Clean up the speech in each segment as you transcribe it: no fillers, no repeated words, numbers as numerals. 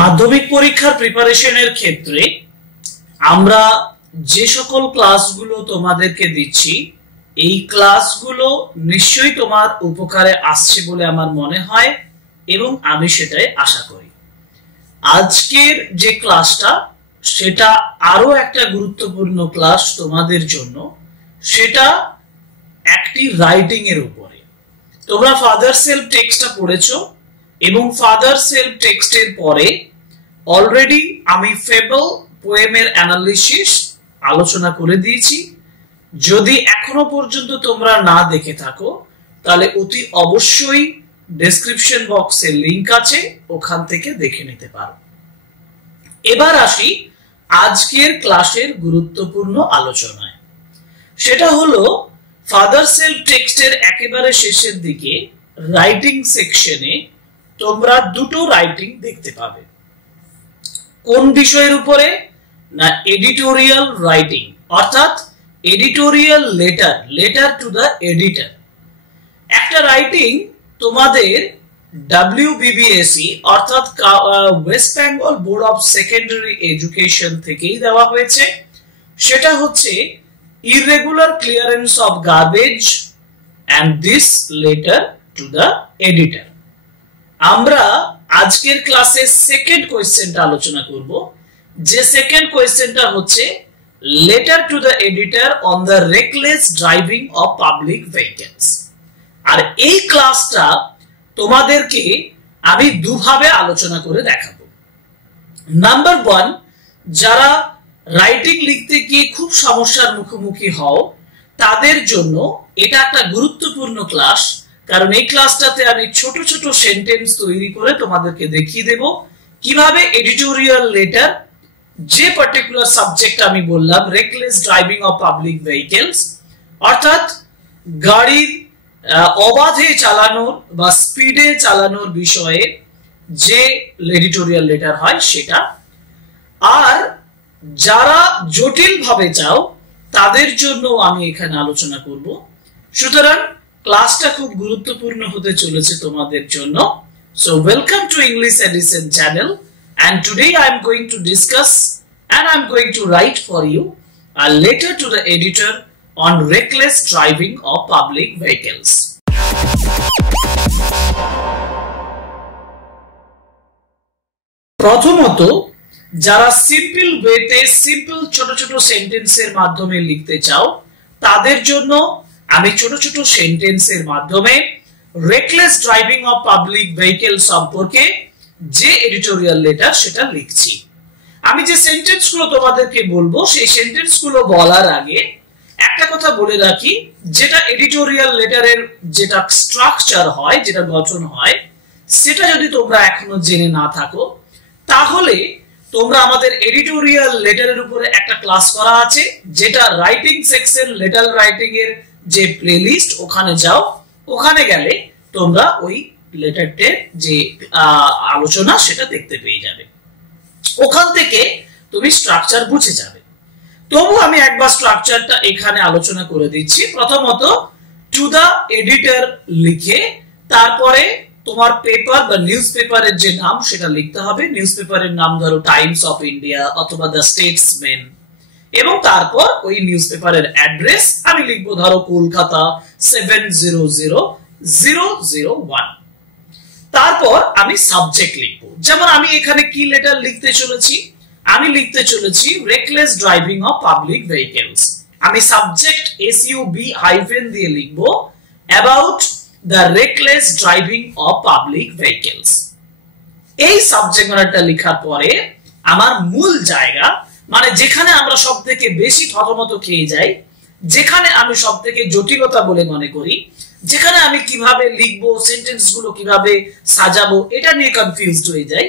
মাধ্যমিক পরীক্ষার প্রিপারেশনের ক্ষেত্রে আমরা যে সকল ক্লাসগুলো তোমাদেরকে দিচ্ছি এই ক্লাসগুলো নিশ্চয়ই তোমার উপকারে আসছে বলে আমার মনে হয় এবং আমি সেটাই আশা করি। আজকের যে ক্লাসটা সেটা আরো একটা গুরুত্বপূর্ণ ক্লাস তোমাদের জন্য, সেটা একটি রাইটিং এর উপরে। তোমরা ফাদার সেলফ টেক্সটটা পড়েছো এবং ফাদার সেলফ টেক্সটের পরে অলরেডি আমি ফেবল পোয়েমের অ্যানালিসিস আলোচনা করে দিয়েছি। যদি এখনো পর্যন্ত তোমরা না দেখে থাকো তাহলে অতি অবশ্যই ডেসক্রিপশন বক্সে লিংক আছে, ওখান থেকে দেখে নিতে পারো। এবার আসি আজকের ক্লাসের গুরুত্বপূর্ণ আলোচনায়। সেটা হলো ফাদার সেলফ টেক্সটের একেবারে শেষের দিকে রাইটিং সেকশনে তোমরা দুটো রাইটিং দেখতে পাবে। কোন বিষয়ের উপরে? না, এডিটোরিয়াল রাইটিং, অর্থাৎ editorial letter to the editor. একটা রাইটিং তোমাদের WBBSE অর্থাৎ West Bengal board of secondary education থেকেই দেওয়া হয়েছে। সেটা হচ্ছে irregular clearance of garbage and this letter to the editor. আমরা আজকের ক্লাসে সেকেন্ড কোয়েশ্চেনটা আলোচনা করব, যে সেকেন্ড কোয়েশ্চেনটা হচ্ছে letter to the editor on the reckless driving of public vehicles. আর এই ক্লাসটা তোমাদেরকে আমি দুভাবে আলোচনা করে দেখাবো। নাম্বার 1, যারা রাইটিং লিখতে গিয়ে খুব সমস্যার মুখোমুখি হও তাদের জন্য এটা একটা গুরুত্বপূর্ণ ক্লাস, কারণ এই ক্লাসটাতে আমি ছোট ছোট সেন্টেন্স তৈরি করে তোমাদেরকে দেখিয়ে দেব কিভাবে এডিটোরিয়াল লেটার, যে পার্টিকুলার সাবজেক্ট আমি বললাম reckless driving of public vehicles, অর্থাৎ গাড়ির অবাধে চালানোর বা স্পিডে চালানোর বিষয়ে যে এডিটোরিয়াল লেটার হয় সেটা। আর যারা জটিল ভাবে চাও তাদের জন্য আমি এখানে আলোচনা করব। সুতরাং ক্লাসটা খুব গুরুত্বপূর্ণ হতে চলেছে তোমাদের জন্য। So welcome to English Edition channel, and today I am going to discuss and I am going to write for you a letter to the editor on reckless driving of public vehicles. প্রথমত, যারা simple ওয়েতে simple ছোট ছোট সেন্টেন্সের মাধ্যমে লিখতে চাও তাদের জন্য আমি ছোট ছোট সেন্টেন্সের মাধ্যমে reckless driving of public vehicle সম্পর্কে যে এডিটোরিয়াল লেটার সেটা লিখছি। আমি যে সেন্টেন্সগুলো তোমাদেরকে বলবো সেই সেন্টেন্সগুলো বলার আগে একটা কথা বলে রাখি, যেটা এডিটোরিয়াল লেটারের যেটা স্ট্রাকচার হয়, যেটা গঠন হয়, সেটা যদি তোমরা এখনো জেনে না থাকো তাহলে তোমরা আমাদের এডিটোরিয়াল লেটারের উপরে একটা ক্লাস করা আছে, যেটা রাইটিং সেকশন লেটার রাইটিং এর যে প্লেলিস্ট, ওখানে যাও। ওখানে গেলে তোমরা ওই লেটারটির যে আলোচনা সেটা দেখতে পেয়ে যাবে, ওখান থেকে তুমি স্ট্রাকচার বুঝে যাবে। তবু আমি একবার স্ট্রাকচারটা এখানে আলোচনা করে দিচ্ছি। প্রথমত টু দা এডিটর লিখে তারপরে তোমার পেপার বা নিউজ পেপারের যে নাম সেটা লিখতে হবে। নিউজ পেপারের নাম ধরো টাইমস অফ ইন্ডিয়া অথবা দ্য স্টেটসম্যান, এবং তারপর ওই নিউজ পেপারের অ্যাড্রেস আমি লিখবো ধরো কলকাতা 700001। তারপর আমি সাবজেক্ট লিখবো, যেমন আমি এখানে কি লেটার লিখতে চলেছি, আমি লিখতে চলেছি reckless driving of public vehicles. আমি সাবজেক্ট SUB হাইফেন দিয়ে লিখবো about the reckless driving of public vehicles. এই সাবজেক্ট ম্যাটারটা লেখার পরে আমার মূল জায়গা, মানে যেখানে আমরা সব থেকে বেশি থতমত খেয়ে যাই, যেখানে আমি সব থেকে জটিলতা বলে মনে করি, যেখানে আমি কিভাবে লিখবো, সেন্টেন্স গুলো কিভাবে সাজাবো এটা নিয়ে কনফিউজড হয়ে যাই,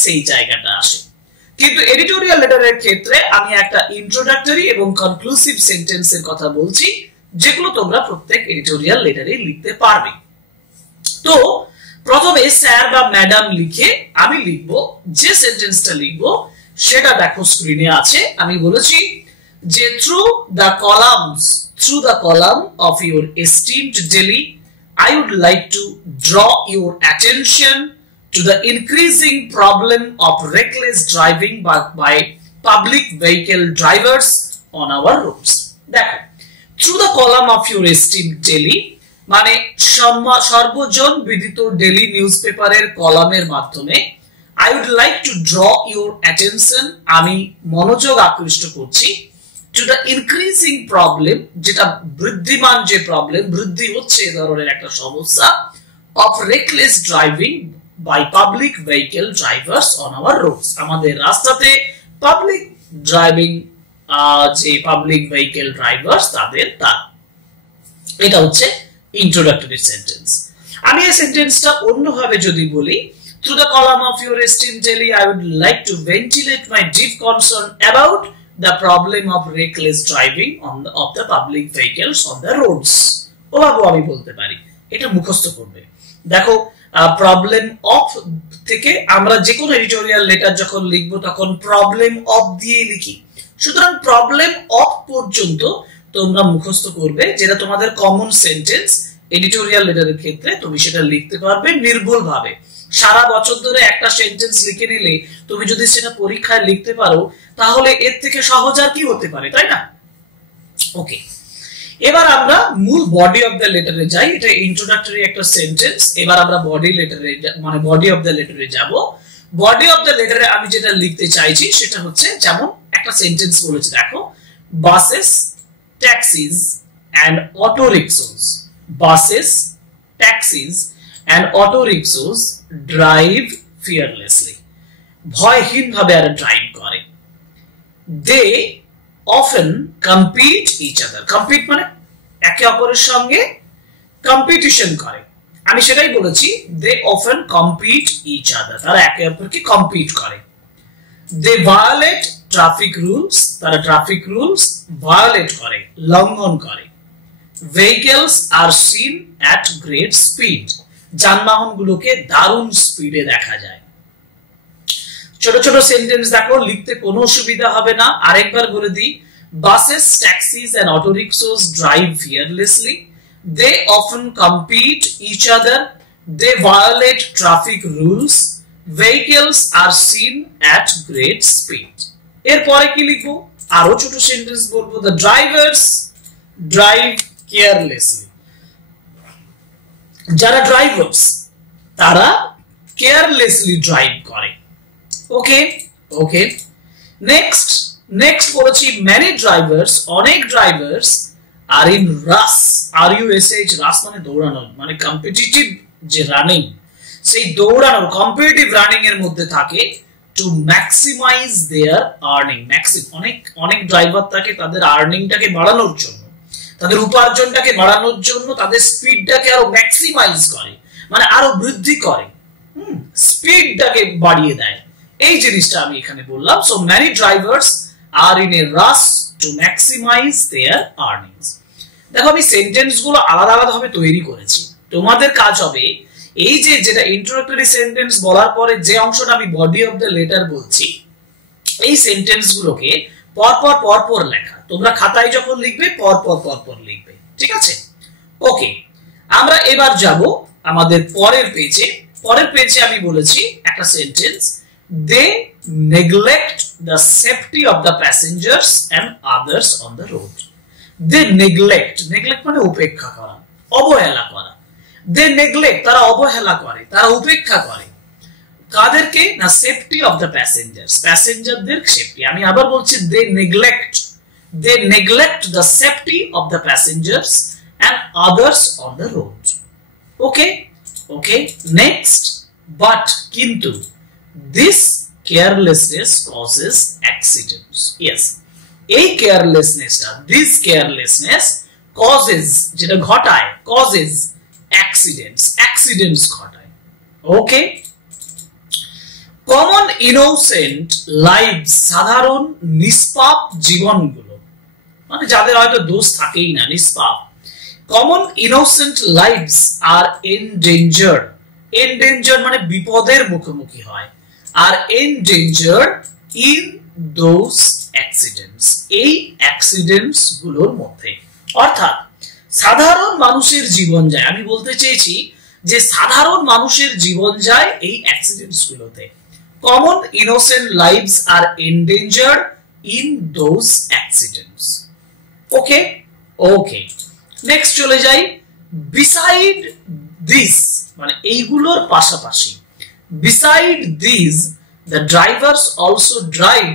সেই জায়গাটা আসে। কিন্তু এডিটোরিয়াল লেটারের ক্ষেত্রে আমি একটা ইন্ট্রোডাক্টরি এবং কনক্লুসিভ সেন্টেন্সের কথা বলছি, যেগুলো তোমরা প্রত্যেক এডিটোরিয়াল লেটারে লিখতে পারবে। তো প্রথমে স্যার বা ম্যাডাম লিখে আমি লিখবো, যে সেন্টেন্সটা লিখবো সেটা দেখো স্ক্রিনে আছে। আমি বলেছি যে through the column of your esteemed daily I would like to draw your attention to the increasing problem of reckless driving by public vehicle drivers on our roads. দেখো, through the column of your esteemed daily, মানে সর্বজন বিদিত daily নিউজপেপারের কলামের মাধ্যমে I would like to draw your attention, আমি মনোযোগ আকৃষ্ট করছি to the increasing problem, যেটা বৃদ্ধিমান যে প্রবলেম, বৃদ্ধি হচ্ছে এই ধরনের একটা সমস্যা of reckless driving by public vehicle drivers on our roads. আমাদের রাস্তাতে পাবলিক ড্রাইভিং যে পাবলিক ভেহিকল ড্রাইভার্স তাদের এটা হচ্ছে ইন্ট্রোডাক্টরি সেন্টেন্স। আমি এই সেন্টেন্সটা অন্যভাবে যদি বলি, through the column of your esteemed daily, I would like to ventilate my deep concern about the problem of reckless driving of the public vehicles on the roads. ওভাবে আমি বলতে পারি, এটা মুখস্থ করবে। দেখো, প্রবলেম অফ থেকে আমরা যে কোনো এডিটোরিয়াল লেটার যখন লিখবো তখন প্রবলেম অফ দিয়ে লিখি, সুতরাং প্রবলেম অফ পর্যন্ত তোমরা মুখস্থ করবে, যেটা তোমাদের কমন সেন্টেন্স। এডিটোরিয়াল লেটারের ক্ষেত্রে তুমি সেটা লিখতে পারবে নির্ভুল ভাবে। সারা বছর ধরে একটা সেন্টেন্স লিখে নিলে তুমি যদি সেটা পরীক্ষায় লিখতে পারো, তাহলে এর থেকে সহজ আর কি হতে পারে, তাই না? ওকে, এবার আমরা মূল বডি অফ দ্য লেটারে যাই। এটা ইন্ট্রোডাক্টরি একটা সেন্টেন্স। এবার আমরা বডি লেটারে মানে বডি অফ দ্য লেটারে যাব। বডি অফ দ্য লেটারে আমি যেটা লিখতে চাইছি সেটা হচ্ছে, যেমন একটা সেন্টেন্স বলেছে, দেখো, buses, taxis and auto rickshaws, buses, taxis and auto rickshaws drive fearlessly, ভয়হীনভাবে আর ড্রাইভ করে। They often compete each other, compete মানে একে অপরের সঙ্গে কম্পিটিশন করে। আমি সেটাই বলেছি, they often compete each other, তারা একে অপরকে কম্পিট করে। they violate traffic rules, তারা ট্রাফিক রুলস ভায়োলেট করে, লঙ্ঘন করে। vehicles are seen at great speed, যানবাহনগুলোকে দারুণ স্পিডে দেখা যায়। ছোট ছোট সেন্টেন্স দেখো, লিখতে কোনো অসুবিধা হবে না। আরেকবার বলে দিই, buses, taxis and auto rickshaws drive fearlessly, they often compete each other, they violate traffic rules, vehicles are seen at great speed. এরপরে কি লিখবো? আরো ছোট সেন্টেন্স বলবো, দ্য ড্রাইভার্স ড্রাইভ কেয়ারলেসলি, যারা ড্রাইভার্স তারা কেয়ারলেসলি ড্রাইভ করে। ওকে ওকে, নেক্সট বলেছি, many drivers, অনেক drivers are in rush, R U S H, rush মানে দৌড়ানো, মানে কম্পিটিটিভ যে রানিং, সেই দৌড়ানোর কম্পিটিটিভ রানিং এর মধ্যে থাকে, টু ম্যাক্সিমাইজ দেয়ার আর্নিং। অনেক ড্রাইভার থাকে তাদের আর্নিংটাকে বাড়ানোর জন্য, তাদের উপার্জনটাকে বাড়ানোর জন্য তাদের স্পিডটাকে আরো ম্যাক্সিমাইজ করে, মানে আরো বৃদ্ধি করে, স্পিডটাকে বাড়িয়ে দেয়। এই জিনিসটা আমি এখানে বললাম। So many drivers are in a rush to maximize their earnings. দেখো, আমি সেন্টেন্স গুলো আলাদা আলাদা ভাবে তৈরি করেছি। তোমাদের কাজ হবে এই যে যেটা ইন্ট্রোডাক্টরি সেন্টেন্স বলার পরে যে অংশটা আমি বডি অফ দ্য লেটার বলছি, এই সেন্টেন্স গুলোকে পরপর লেখা। তোমরা খাতায় যখন লিখবে পরপর লিখবে, ঠিক আছে? ওকে, আমরা এবার যাব আমাদের পরের পেজে। পরের পেজে আমি বলেছি একটা sentence, they neglect the safety of the passengers and others on the road. They neglect মানে উপেক্ষা করা, অবহেলা করা। they neglect, তারা অবহেলা করে, তারা উপেক্ষা করে কাদেরকে? না, সেফটি অফ দ্য প্যাসেঞ্জার্স, প্যাসেঞ্জারদের সেফটি। আমি আবার বলছি, they neglect the safety of the passengers and others on the road. Okay, next, but কিন্তু this carelessness causes accidents. Yes, এই কেয়ারলেসনেসটা, this carelessness causes, যেটা ঘটায়, causes accidents ঘটায়। ওকে, কমন ইনোসেন্ট লাইভস, সাধারণ নিষ্পাপ জীবনগুলো, মানে যাদের হয়তো দোষ থাকেই না, নিষ্পাপ। কমন ইনোসেন্ট লাইভস আর endangered, মানে বিপদের মুখোমুখি হয়, আর endangered in those accidents, এই অ্যাক্সিডেন্টস গুলোর মধ্যে। অর্থাৎ সাধারণ মানুষের জীবন যায়। আমি বলতে চেয়েছি যে সাধারণ মানুষের জীবন যায় এই অ্যাক্সিডেন্টস গুলোতে। Common innocent lives are endangered in those accidents. Okay okay, next চলে যাই। বিসাইড দিস, মানে এইগুলোর পাশাপাশি, beside this the drivers also drive,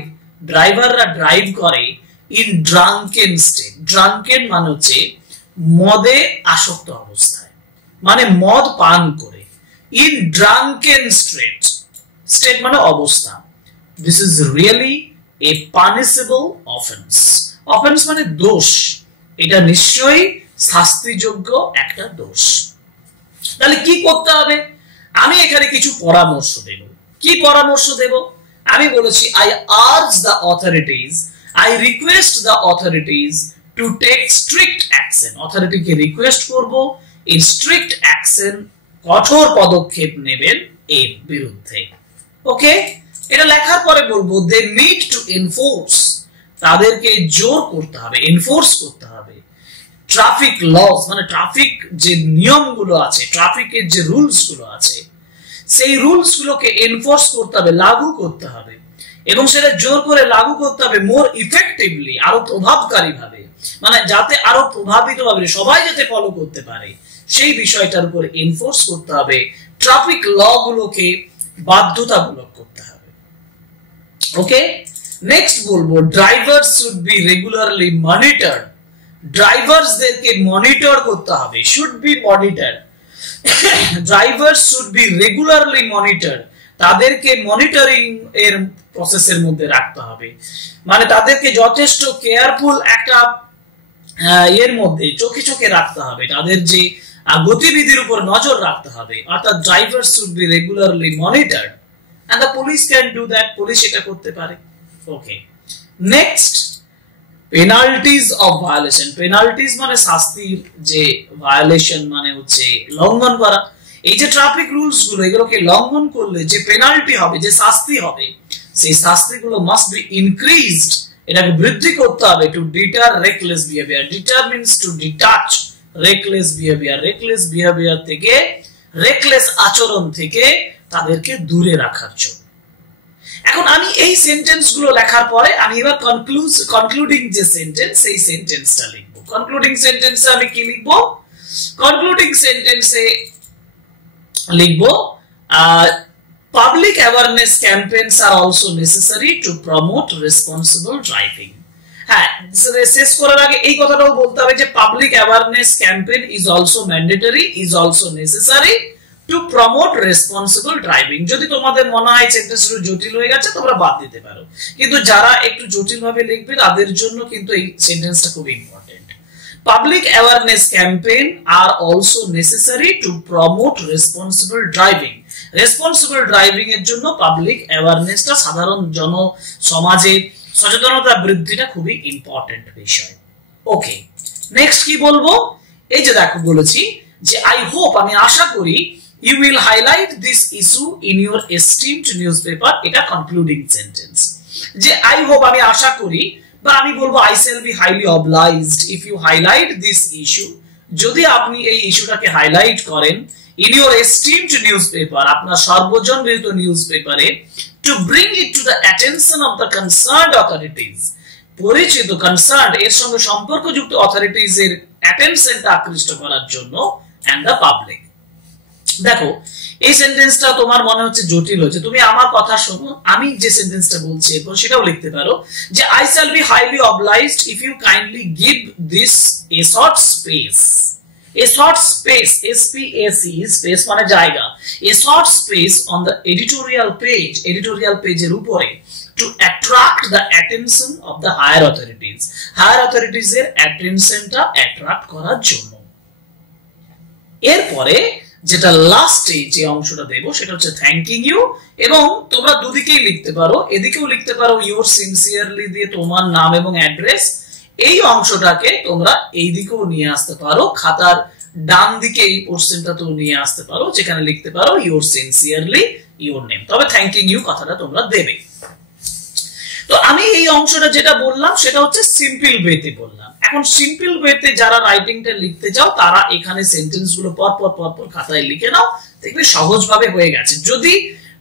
ড্রাইভাররা ড্রাইভ করে ইন ড্রাঙ্কেন স্টেট। ড্রাঙ্কেন মানে হচ্ছে মদে আসক্ত অবস্থায়, মানে মদ পান করে। ইন ড্রাঙ্কেন স্টেট, স্টেট মানে অবস্থা। This is really A punishable offence. Offence মানে দোষ, এটা নিশ্চয়ই শাস্তিযোগ্য একটা দোষ। তাহলে কি করতে হবে? আমি এখানে কিছু পরামর্শ দেব। কি পরামর্শ দেব? আমি বলেছি I urge the authorities, I request the authorities to take strict action. অথরিটিকে রিকোয়েস্ট করব এই স্ট্রিক্ট অ্যাকশন, কঠোর পদক্ষেপ নেবেন এর বিরুদ্ধে। ওকে, এটা লেখার পরে বলবো দে নিড টু এনফোর্স, তাদেরকে জোর করতে হবে, এনফোর্স করতে হবে। ট্রাফিক লস মানে ট্রাফিক যে নিয়মগুলো আছে, ট্রাফিকের যে রুলস গুলো আছে, সেই রুলস গুলোকে এনফোর্স করতে হবে, লাগু করতে হবে, এবং সেটা জোর করে লাগু করতে হবে মোর ইফেক্টিভলি, আরো প্রভাবকারী ভাবে, মানে যাতে আরো প্রভাবিত ভাবে সবাই যাতে ফলো করতে পারে সেই বিষয়টার উপর এনফোর্স করতে হবে। ট্রাফিক ল গুলোকে বাধ্যতামূলক করতে হবে। ওকে, নেক্সট বলবো drivers should be regularly monitored. ড্রাইভার্সদেরকে মনিটর করতে হবে, should be monitor. Drivers should be regularly monitor, তাদেরকে মনিটরিং এর প্রসেসের মধ্যে রাখতে হবে, মানে তাদেরকে যথেষ্ট কেয়ারফুল একটা এর মধ্যে চোখে চোখে রাখতে হবে, তাদের যে গতিবিধির উপর নজর রাখতে হবে। অর্থাৎ drivers should be regularly monitored and the police can do that, police এটা করতে পারে। Okay, next penalties of violation. Penalties মানে শাস্তির, যে ভায়োলেশন মানে হচ্ছে লঙ্ঘন করা। এই যে ট্রাফিক রুলস গুলো, এগুলোকে লঙ্ঘন করলে যে পেনাল্টি হবে, যে শাস্তি হবে, সেই শাস্তিগুলো মাস্ট বি ইনক্রিজড, এটাকে বৃদ্ধি করতে হবে। To deter reckless behaviour, deter means to detach reckless behaviour, reckless behaviour থেকে, রেকলেস আচরণ থেকে তাদেরকে দূরে রাখার জন্য। এখন আমি এই সেন্টেন্স গুলো লেখার পরে আমি এবার কনক্লুডিং যে সেন্টেন্স, সেই সেন্টেন্সটা লিখবো। কনক্লুডিং সেন্টেন্সে আমি কি লিখবো? কনক্লুডিং সেন্টেন্সে লিখবো public awareness campaigns are also necessary to promote responsible driving. হ্যাঁ, শেষ করার আগে এই কথাটাও বলতে হবে যে public awareness campaign is also mandatory, is also necessary to promote responsible driving. যদি তোমাদের মনে হয় সেন্টেন্সটা জটিল হয়ে গেছে তোমরা বাদ দিতে পারো, কিন্তু যারা একটু জটিল ভাবে লিখবে তাদের জন্য কিন্তু এই সেন্টেন্সটা খুব important. Public awareness campaign are also necessary to promote responsible driving. Responsible driving এর জন্য পাবলিক অ্যাওয়ারনেসটা, সাধারণ জন সমাজে সচেতনতা বৃদ্ধিটা খুবই ইম্পর্টেন্ট বিষয়। ওকে, নেক্সট কি বলবো? এই যে দেখো বলেছি যে আই হোপ, আমি আশা করি, you will highlight this issue in your esteemed newspaper. এটা কনক্লুডিং সেন্টেন্স। যে আই হোপ আমি আশা করি, বা আমি বলবো I shall be highly obliged if you highlight this issue, যদি আপনি এই ইস্যুটাকে হাইলাইট করেন in your esteemed newspaper, আপনার সর্বজন বিদিত নিউজপেপারে, to bring it to the attention of the concerned authorities, পরিচিত কনসার্ন এর সঙ্গে সম্পর্কযুক্ত অথরিটিজ এর অ্যাটেনশনটা আকৃষ্ট করার জন্য, and the public। দেখো এই সেন্টেন্সটা তোমার মনে হচ্ছে জটিল হচ্ছে, তুমি আমার কথা শোনো, আমি যে সেন্টেন্সটা বলছি এরপর সেটাও লিখতে পারো যে I shall be highly obliged if you kindly give this a short space, a short space, SPAC, space মানে জায়গা, a short space on the editorial page, editorial page এর উপরে, to attract the attention of the higher authorities, higher authorities এর attentionটা attract করার জন্য। এরপরে যেটা লাস্টে যে অংশটা দেব সেটা হচ্ছে থ্যাঙ্কিং ইউ, এবং তোমরা দুদিকেই লিখতে পারো, এদিকেও লিখতে পারো ইউর সিনসিয়ারলি দিয়ে তোমার নাম এবং অ্যাড্রেস, এই অংশটাকে তোমরা এই দিকেও নিয়ে আসতে পারো, খাতার ডান দিকে এই পোরশনটা তো নিয়ে আসতে পারো, যেখানে লিখতে পারো ইউর সিনসিয়ারলি ইউর নেম, তবে থ্যাঙ্কিং ইউ কথাটা তোমরা দেবে। তো আমি এই অংশটা যেটা বললাম সেটা হচ্ছে সিম্পল ওয়েতে বললাম। এখন সিম্পল ওয়েতে যারা রাইটিংটা লিখতে চাও তারা এখানে সেন্টেন্স গুলো পর পর খাতায় লিখে নাও, দেখবে সহজভাবে হয়ে গেছে। যদি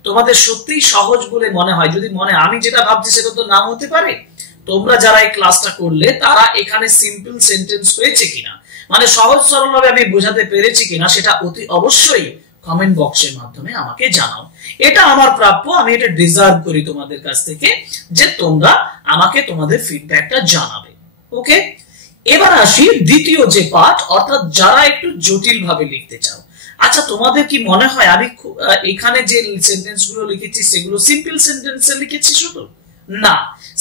তোমাদের সত্যিই সহজ বলে মনে হয়, যদি মনে আমি যেটা ভাবছি সেটা তো নাও হতে পারে, তোমরা যারা এই ক্লাসটা করলে তারা এখানে সিম্পল সেন্টেন্স হয়েছে কিনা, মানে সহজ সরল ভাবে আমি বোঝাতে পেরেছি কিনা, সেটা অতি অবশ্যই কমেন্ট বক্সের মাধ্যমে আমাকে জানাও। এটা আমার প্রাপ্য, আমি এটা ডিজার্ভ করি তোমাদের কাছ থেকে যে তোমরা আমাকে তোমাদের ফিডব্যাকটা জানাবে। ওকে, এবার আসি দ্বিতীয় যে পার্ট, অর্থাৎ যারা একটু জটিল ভাবে লিখতে চাও। আচ্ছা, তোমাদের কি মনে হয় আমি এখানে যে সেন্টেন্স গুলো লিখেছি সেগুলো সিম্পল সেন্টেন্সে লিখেছি? শুধু না,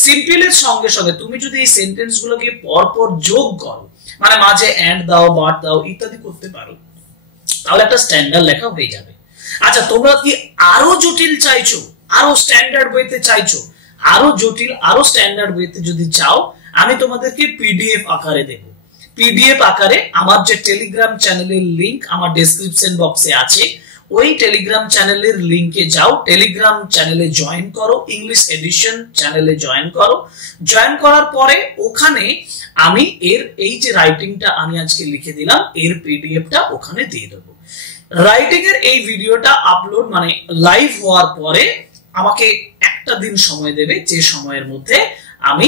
সিম্পলের সঙ্গে সঙ্গে তুমি যদি এই সেন্টেন্স গুলোকে পরপর যোগ করো, মানে মাঝে এন্ড দাও, বাট দাও ইত্যাদি করতে পারো, তাহলে একটা স্ট্যান্ডার্ড লেখা হয়ে যাবে। আচ্ছা, তোমরা কি আরো জটিল চাইছো, আরো স্ট্যান্ডার্ড বইতে চাইছো? আরো জটিল আরো স্ট্যান্ডার্ড বইতে যদি চাও, আমি তোমাদেরকে পিডিএফ আকারে দেব। পিডিএফ আকারে আমার যে টেলিগ্রাম চ্যানেলের লিংক আমার ডেসক্রিপশন বক্সে আছে, ওই টেলিগ্রাম চ্যানেলের লিংকে যাও, টেলিগ্রাম চ্যানেলে জয়েন করো, ইংলিশ এডিশন চ্যানেলে জয়েন করো। জয়েন করার পরে ওখানে আমি এই যে রাইটিংটা আমি আজকে লিখে দিলাম এর পিডিএফটা ওখানে দিয়ে দেবো। রাইটিং এর এই ভিডিওটা আপলোড মানে লাইভ হওয়ার পরে আমাকে একটা দিন সময় দেবে, যে সময়ের মধ্যে আমি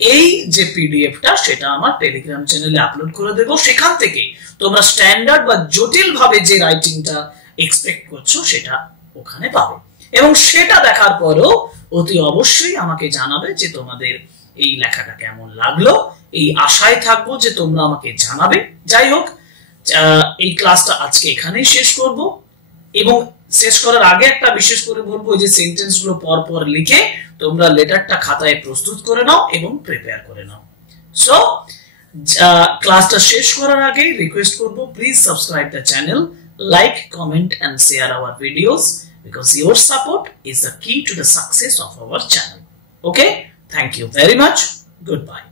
এই যে পিডিএফটা সেটা আমার টেলিগ্রাম চ্যানেলে আপলোড করে দেবো। সেখান থেকে তোমরা স্ট্যান্ডার্ড বা জটিল ভাবে যে রাইটিংটা এক্সপেক্ট করছো সেটা ওখানে পাবে, এবং সেটা দেখার পরেও অতি অবশ্যই আমাকে জানাবে যে তোমাদের এই লেখাটা কেমন লাগলো। এই আশায় থাকবো যে তোমরা আমাকে জানাবে। যাই হোক, এই ক্লাসটা আজকে এখানেই শেষ করব, এবং শেষ করার আগে একটা বিশেষ করে বলবো যে সেন্টেন্স গুলো পর লিখে তোমরা লেটারটা খাতায় প্রস্তুত করে নাও এবং প্রিপেয়ার করে নাও। সো ক্লাসটা শেষ করার আগে রিকোয়েস্ট করব, please subscribe the channel, like, comment and share our videos because your support is the key to the success of our channel. Okay, thank you very much. Goodbye.